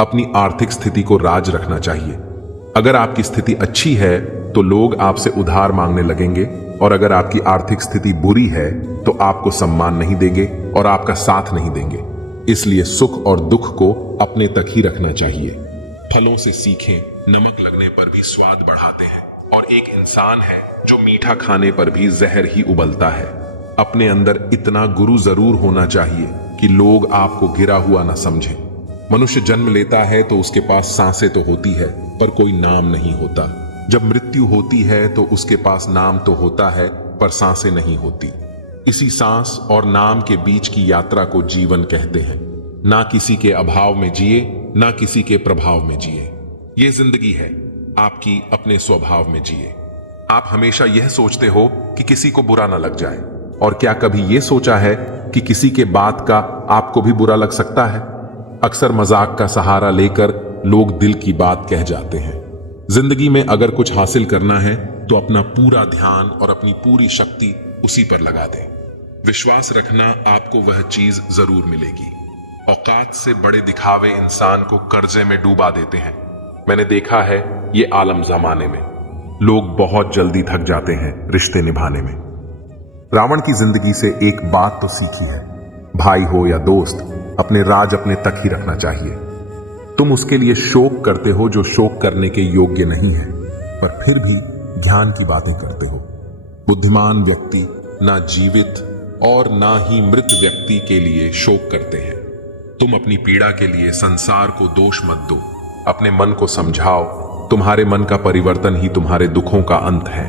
अपनी आर्थिक स्थिति को राज रखना चाहिए। अगर आपकी स्थिति अच्छी है तो लोग आपसे उधार मांगने लगेंगे, और अगर आपकी आर्थिक स्थिति बुरी है तो आपको सम्मान नहीं देंगे और आपका साथ नहीं देंगे। इसलिए सुख और दुख को अपने तक ही रखना चाहिए। फलों से सीखें, नमक लगने पर भी स्वाद बढ़ाते हैं, और एक इंसान है जो मीठा खाने पर भी जहर ही उबलता है। अपने अंदर इतना गुरु जरूर होना चाहिए कि लोग आपको गिरा हुआ ना समझें। मनुष्य जन्म लेता है तो उसके पास सांसें तो होती है, पर कोई नाम नहीं होता। जब मृत्यु होती है तो उसके पास नाम तो होता है, पर सांसें नहीं होती। इसी सांस और नाम के बीच की यात्रा को जीवन कहते हैं। ना किसी के अभाव में जिए, ना किसी के प्रभाव में जिए। ये जिंदगी है, आपकी अपने स्वभाव में जिए। आप हमेशा यह सोचते हो कि किसी को बुरा ना लग जाए, और क्या कभी यह सोचा है कि किसी के बात का आपको भी बुरा लग सकता है? अक्सर मजाक का सहारा लेकर लोग दिल की बात कह जाते हैं। जिंदगी में अगर कुछ हासिल करना है तो अपना पूरा ध्यान और अपनी पूरी शक्ति उसी पर लगा दें। विश्वास रखना, आपको वह चीज जरूर मिलेगी। औकात से बड़े दिखावे इंसान को कर्जे में डूबा देते हैं। मैंने देखा है ये आलम जमाने में लोग बहुत जल्दी थक जाते हैं रिश्ते निभाने में। रावण की जिंदगी से एक बात तो सीखी है, भाई हो या दोस्त, अपने राज अपने तक ही रखना चाहिए। तुम उसके लिए शोक करते हो जो शोक करने के योग्य नहीं है, पर फिर भी ज्ञान की बातें करते हो। बुद्धिमान व्यक्ति ना जीवित और ना ही मृत व्यक्ति के लिए शोक करते हैं। तुम अपनी पीड़ा के लिए संसार को दोष मत दो, अपने मन को समझाओ। तुम्हारे मन का परिवर्तन ही तुम्हारे दुखों का अंत है।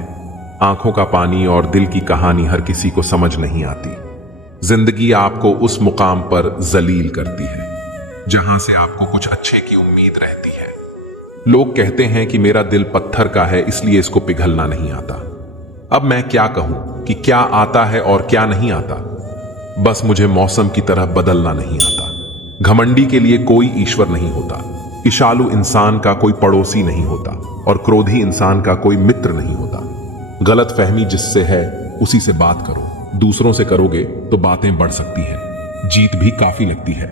आंखों का पानी और दिल की कहानी हर किसी को समझ नहीं आती। जिंदगी आपको उस मुकाम पर जलील करती है जहां से आपको कुछ अच्छे की उम्मीद रहती है। लोग कहते हैं कि मेरा दिल पत्थर का है, इसलिए इसको पिघलना नहीं आता। अब मैं क्या कहूं कि क्या आता है और क्या नहीं आता। बस मुझे मौसम की तरह बदलना नहीं आता। घमंडी के लिए कोई ईश्वर नहीं होता, ईशालु इंसान का कोई पड़ोसी नहीं होता, और क्रोधी इंसान का कोई मित्र नहीं होता। गलत फहमी जिससे है उसी से बात करो। दूसरों से करोगे तो बातें बढ़ सकती हैं, जीत भी काफी लगती है।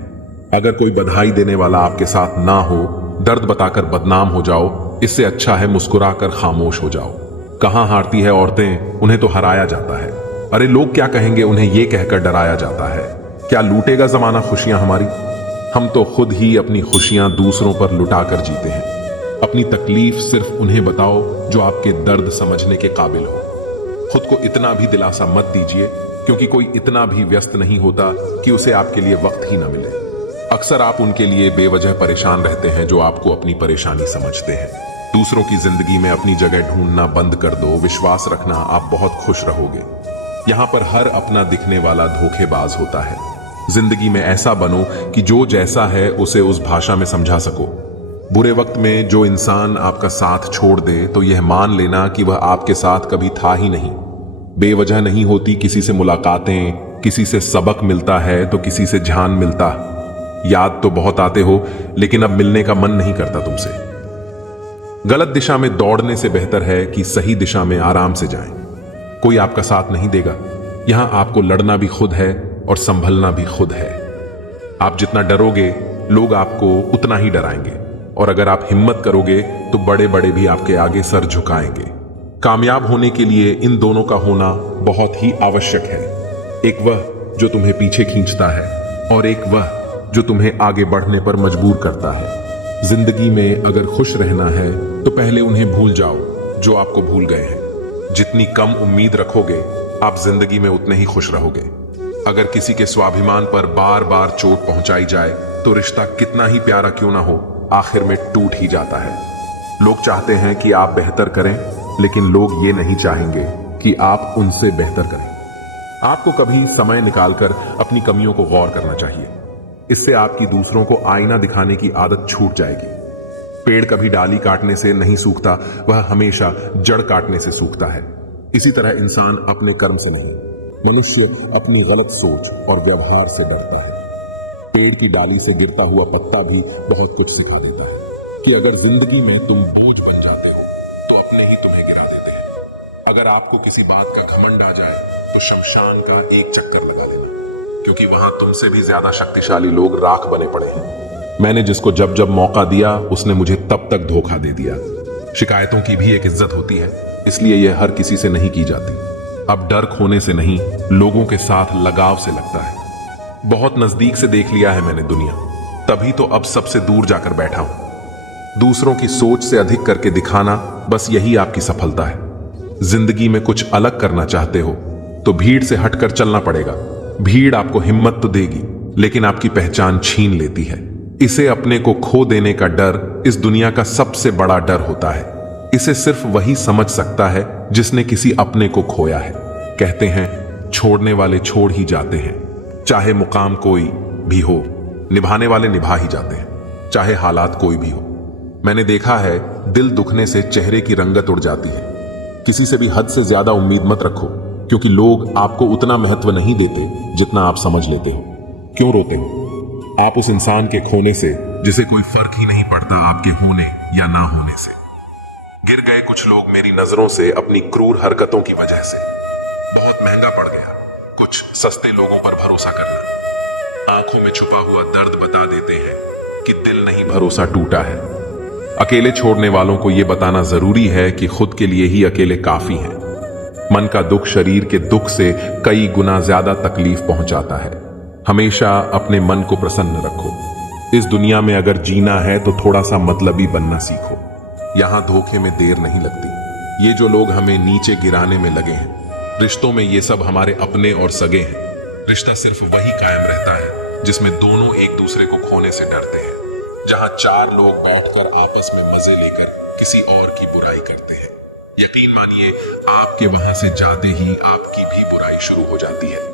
अगर कोई बधाई देने वाला आपके साथ ना हो, दर्द बताकर बदनाम हो जाओ, इससे अच्छा है मुस्कुराकर खामोश हो जाओ। कहां हारती है औरतें, उन्हें तो हराया जाता है। अरे लोग क्या कहेंगे, उन्हें यह कहकर डराया जाता है। क्या लूटेगा जमाना खुशियां हमारी? हम तो खुद ही अपनी खुशियां दूसरों पर लुटाकर जीते हैं। अपनी तकलीफ सिर्फ उन्हें बताओ जो आपके दर्द समझने के काबिल हो। खुद को इतना भी दिलासा मत दीजिए, क्योंकि कोई इतना भी व्यस्त नहीं होता कि उसे आपके लिए वक्त ही ना मिले। अक्सर आप उनके लिए बेवजह परेशान रहते हैं जो आपको अपनी परेशानी समझते हैं। दूसरों की जिंदगी में अपनी जगह ढूंढना बंद कर दो। विश्वास रखना, आप बहुत खुश रहोगे। यहां पर हर अपना दिखने वाला धोखेबाज होता है। जिंदगी में ऐसा बनो कि जो जैसा है उसे उस भाषा में समझा सको। बुरे वक्त में जो इंसान आपका साथ छोड़ दे तो यह मान लेना कि वह आपके साथ कभी था ही नहीं। बेवजह नहीं होती किसी से मुलाकातें, किसी से सबक मिलता है तो किसी से ध्यान मिलता। याद तो बहुत आते हो, लेकिन अब मिलने का मन नहीं करता तुमसे। गलत दिशा में दौड़ने से बेहतर है कि सही दिशा में आराम से जाएं। कोई आपका साथ नहीं देगा। यहां आपको लड़ना भी खुद है और संभलना भी खुद है। आप जितना डरोगे, लोग आपको उतना ही डराएंगे, और अगर आप हिम्मत करोगे तो बड़े बड़े भी आपके आगे सर झुकाएंगे। कामयाब होने के लिए इन दोनों का होना बहुत ही आवश्यक है। एक वह जो तुम्हें पीछे खींचता है, और एक वह जो तुम्हें आगे बढ़ने पर मजबूर करता है। जिंदगी में अगर खुश रहना है तो पहले उन्हें भूल जाओ जो आपको भूल गए हैं। जितनी कम उम्मीद रखोगे, आप जिंदगी में उतने ही खुश रहोगे। अगर किसी के स्वाभिमान पर बार बार चोट पहुंचाई जाए तो रिश्ता कितना ही प्यारा क्यों ना हो, आखिर में टूट ही जाता है। लोग चाहते हैं कि आप बेहतर करें, लेकिन लोग ये नहीं चाहेंगे कि आप उनसे बेहतर करें। आपको कभी समय निकालकर अपनी कमियों को गौर करना चाहिए। इससे आपकी दूसरों को आईना दिखाने की आदत छूट जाएगी। पेड़ कभी डाली काटने से नहीं सूखता, वह हमेशा जड़ काटने से सूखता है। इसी तरह इंसान अपने कर्म से नहीं, मनुष्य अपनी गलत सोच और व्यवहार से डरता है। पेड़ की डाली से गिरता हुआ पत्ता भी बहुत कुछ सिखा देता है कि अगर जिंदगी में तुम बोझ बन जाते हो तो अपने ही तुम्हें गिरा देते हैं। अगर आपको किसी बात का घमंड आ जाए तो शमशान का एक चक्कर लगा लेना, क्योंकि वहां तुमसे भी ज्यादा शक्तिशाली लोग राख बने पड़े हैं। मैंने जिसको जब जब मौका दिया उसने मुझे तब तक धोखा दे दिया। शिकायतों की भी एक इज्जत होती है, इसलिए यह हर किसी से नहीं की जाती। अब डर खोने से नहीं, लोगों के साथ लगाव से लगता है। बहुत नजदीक से देख लिया है मैंने दुनिया, तभी तो अब सबसे दूर जाकर बैठा हूं। दूसरों की सोच से अधिक करके दिखाना, बस यही आपकी सफलता है। जिंदगी में कुछ अलग करना चाहते हो तो भीड़ से हटकर चलना पड़ेगा। भीड़ आपको हिम्मत तो देगी, लेकिन आपकी पहचान छीन लेती है। इसे अपने को खो देने का डर इस दुनिया का सबसे बड़ा डर होता है। इसे सिर्फ वही समझ सकता है जिसने किसी अपने को खोया है। कहते हैं छोड़ने वाले छोड़ ही जाते हैं। चाहे मुकाम कोई भी हो, निभाने वाले निभा ही जाते हैं, चाहे हालात कोई भी हो। मैंने देखा है दिल दुखने से चेहरे की रंगत उड़ जाती है। किसी से भी हद से ज्यादा उम्मीद मत रखो, क्योंकि लोग आपको उतना महत्व नहीं देते जितना आप समझ लेते हो। क्यों रोते हो आप उस इंसान के खोने से जिसे कोई फर्क ही नहीं पड़ता आपके होने या ना होने से? गिर गए कुछ लोग मेरी नजरों से अपनी क्रूर हरकतों की वजह से। बहुत महंगा पड़ गया कुछ सस्ते लोगों पर भरोसा करना। आंखों में छुपा हुआ दर्द बता देते हैं कि दिल नहीं, भरोसा टूटा है। अकेले छोड़ने वालों को यह बताना जरूरी है कि खुद के लिए ही अकेले काफी हैं। मन का दुख शरीर के दुख से कई गुना ज्यादा तकलीफ पहुंचाता है। हमेशा अपने मन को प्रसन्न रखो। इस दुनिया में अगर जीना है तो थोड़ा सा मतलबी बनना सीखो। यहां धोखे में देर नहीं लगती। ये जो लोग हमें नीचे गिराने में लगे हैं, रिश्तों में ये सब हमारे अपने और सगे हैं। रिश्ता सिर्फ वही कायम रहता है जिसमें दोनों एक दूसरे को खोने से डरते हैं। जहां चार लोग बैठकर आपस में मजे लेकर किसी और की बुराई करते हैं, यकीन मानिए आपके वहां से जाते ही आपकी भी बुराई शुरू हो जाती है।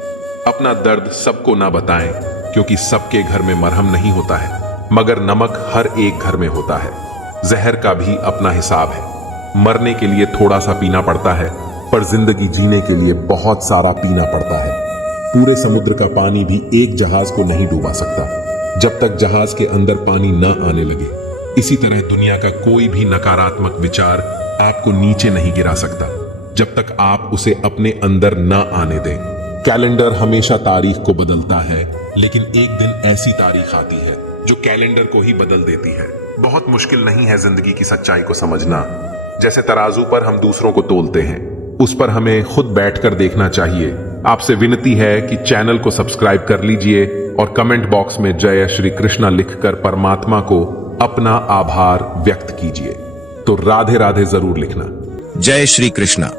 अपना दर्द सबको ना बताएं, क्योंकि सबके घर में मरहम नहीं होता है, मगर नमक हर एक घर में होता है। जहर का भी अपना हिसाब है। मरने के लिए थोड़ा सा पीना पड़ता है, पर जिंदगी जीने के लिए बहुत सारा पीना पड़ता है। पूरे समुद्र का पानी भी एक जहाज को नहीं डूबा सकता जब तक जहाज के अंदर पानी न आने लगे। इसी तरह दुनिया का कोई भी नकारात्मक विचार आपको नीचे नहीं गिरा सकता जब तक आप उसे अपने अंदर न आने दें। कैलेंडर हमेशा तारीख को बदलता है, लेकिन एक दिन ऐसी तारीख आती है जो कैलेंडर को ही बदल देती है। बहुत मुश्किल नहीं है जिंदगी की सच्चाई को समझना। जैसे तराजू पर हम दूसरों को तोलते हैं, उस पर हमें खुद बैठकर देखना चाहिए। आपसे विनती है कि चैनल को सब्सक्राइब कर लीजिए और कमेंट बॉक्स में जय श्री कृष्णा लिखकर परमात्मा को अपना आभार व्यक्त कीजिए। तो राधे राधे जरूर लिखना। जय श्री कृष्णा।